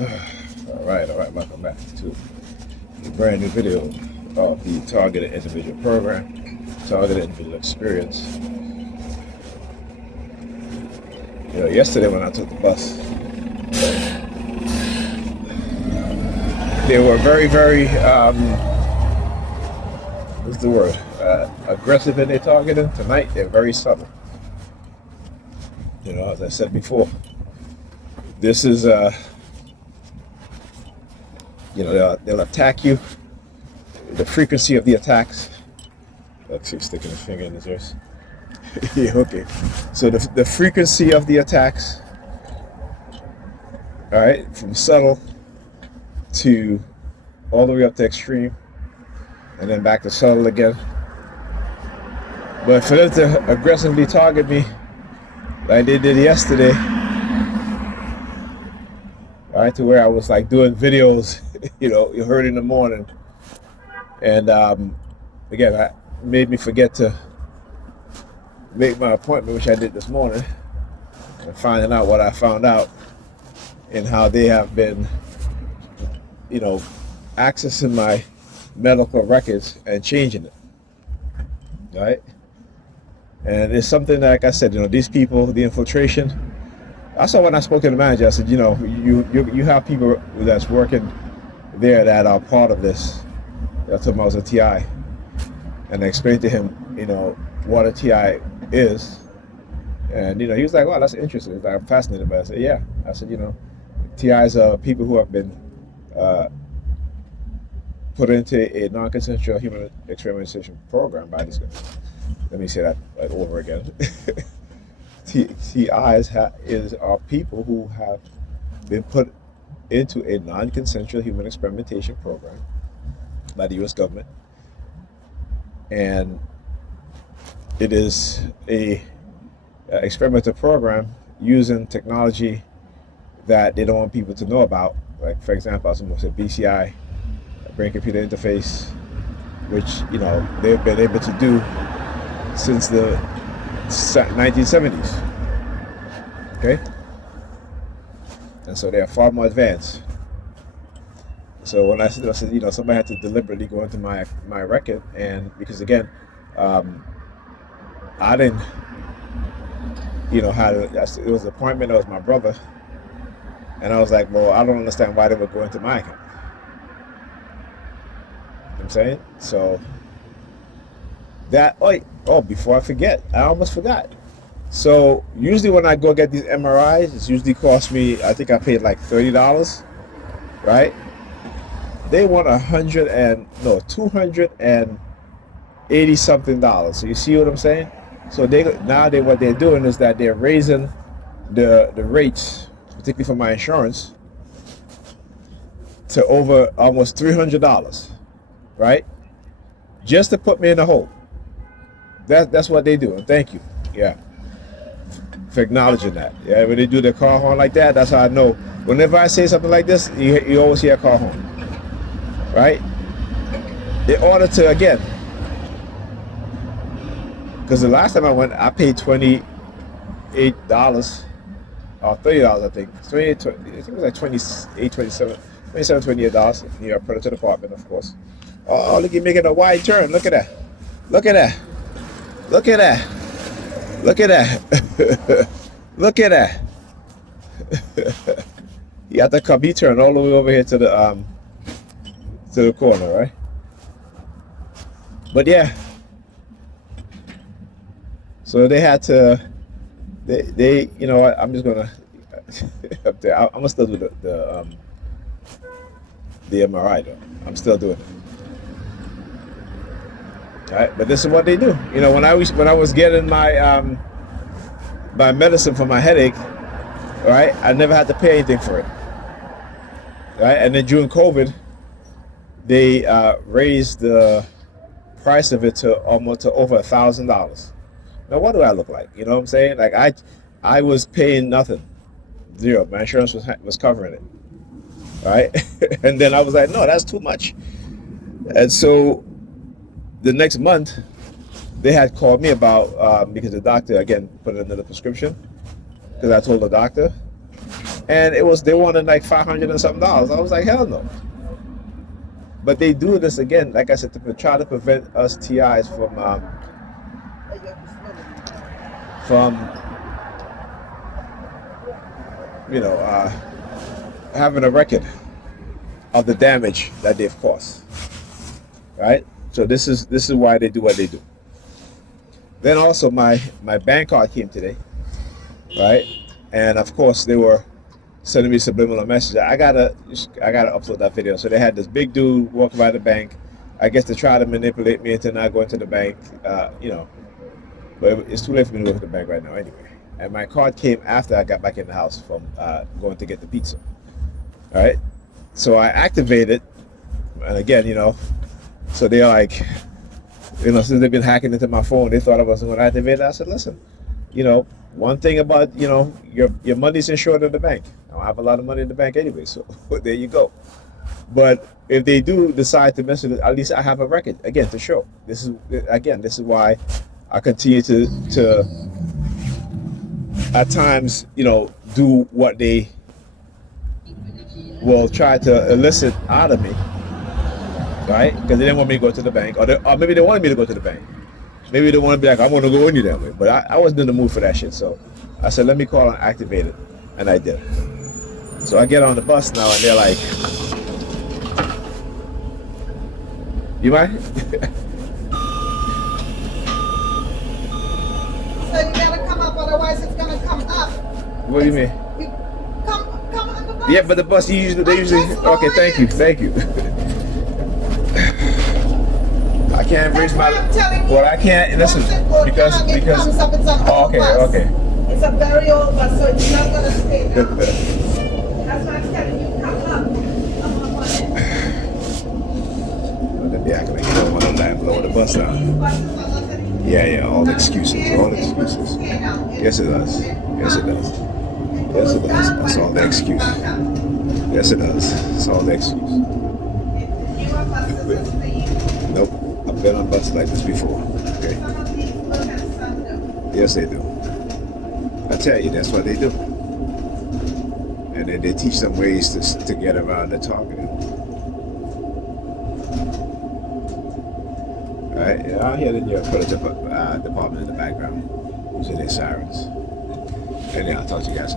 All right, welcome back to a brand new video of the Targeted Individual Program, Targeted Individual Experience. Yesterday when I took the bus, they were very, what's the word, aggressive in their targeting. Tonight, they're very subtle. As I said before, this is, they'll attack you. The frequency of the attacks. Let's see, sticking his finger in his ears. Yeah, okay. So the frequency of the attacks, all right, from subtle to all the way up to extreme, and then back to subtle again. But for them to aggressively target me, like they did yesterday, all right, to where I was like doing videos, you heard in the morning, and again, I made me forget to make my appointment, which I did this morning, and finding out what I found out and how they have been, accessing my medical records and changing it, right? And it's something that, like I said, these people, the infiltration. I saw when I spoke to the manager, I said, you have people that's working there that are part of this. I told him I was a TI, and I explained to him, what a TI is, and he was like, "Wow, that's interesting." He's like, "I'm fascinated by it." I said, "Yeah." I said, TIs are people who have been put into a non-consensual human experimentation program by these guys. Let me say that over again. TIs are people who have been put into a non-consensual human experimentation program by the U.S. government, and it is a experimental program using technology that they don't want people to know about. Like, for example, I was going to say BCI, brain-computer interface, which they've been able to do since the 1970s. Okay, and so they are far more advanced. So when I said, somebody had to deliberately go into my record, and because again, I didn't, it was an appointment. It was my brother, and I was like, well, I don't understand why they would go into my account. You know what I'm saying? So that, before I forget, I almost forgot. So usually when I go get these MRIs, it usually costs me, I think I paid like $30, right? They want $280 something. So you see what I'm saying? So what they're doing is that they're raising the rates, particularly for my insurance, to over almost $300, right? Just to put me in the hole. That's what they do. And thank you, for acknowledging that. Yeah, when they do the car horn like that, that's how I know. Whenever I say something like this, you always hear a car horn, right? In order to, again, because the last time I went, I paid $28 or $30, I think. I think it was like $28, $28 near a Predator department, of course. Oh, look, you're making a wide turn. Look at that. Look at that. Look at that. Look at that. Look at that. You have to come. He turned all the way over here to the corner, right? But yeah. So they had to. They you know what? I'm just gonna up there. I'm gonna still do the MRI though. I'm still doing it. All right, but this is what they do. When I was getting my my medicine for my headache, all right, I never had to pay anything for it. All right, and then during COVID, they raised the price of it to almost over $1,000. Now, what do I look like? You know what I'm saying? Like I was paying nothing, zero. My insurance was covering it. All right, and then I was like, no, that's too much. And so the next month, they had called me about because the doctor again put it in the prescription because I told the doctor, and they wanted like $500 and something. I was like, hell no. But they do this again, like I said, to try to prevent us TIs from having a record of the damage that they've caused. Right? So this is why they do what they do. Then also my bank card came today, right? And of course they were sending me subliminal messages. I gotta upload that video. So they had this big dude walking by the bank, I guess to try to manipulate me into not going to the bank, but it's too late for me to go to the bank right now anyway. And my card came after I got back in the house from going to get the pizza. All right, so I activated, and again, so they're like, since they've been hacking into my phone, they thought I wasn't going to activate it. I said, listen, one thing about, your money's insured in the bank. I don't have a lot of money in the bank anyway, so there you go. But if they do decide to mess with it, at least I have a record, again, to show. This is why I continue to at times, do what they will try to elicit out of me, right? Because they didn't want me to go to the bank, or maybe they wanted me to go to the bank. Maybe they want to be like, I want to go in you that way. But I wasn't in the mood for that shit. So I said, let me call and activate it. And I did. So I get on the bus now and they're like, you mind? So you gotta come up, otherwise it's gonna come up. What do you mean? Come on the bus. Yeah, but the bus, they usually, okay, thank you. I can't raise my, well, I can't, listen, because, comes up, it's an old bus. Okay. It's a very old bus, so it's not gonna stay down. That's why I'm telling you, come up on it. Well, they be acting like you don't want to lower the bus down. Yeah, all excuses. Yes, it does. That's all the excuse. Yes, it does. It's all the excuse. Nope. I've been on buses like this before. Okay. Yes, they do. I tell you, that's what they do. And then they teach them ways to get around the targeting. All right. I hear the New York Police Department in the background using their sirens. And yeah, I'll talk to you guys.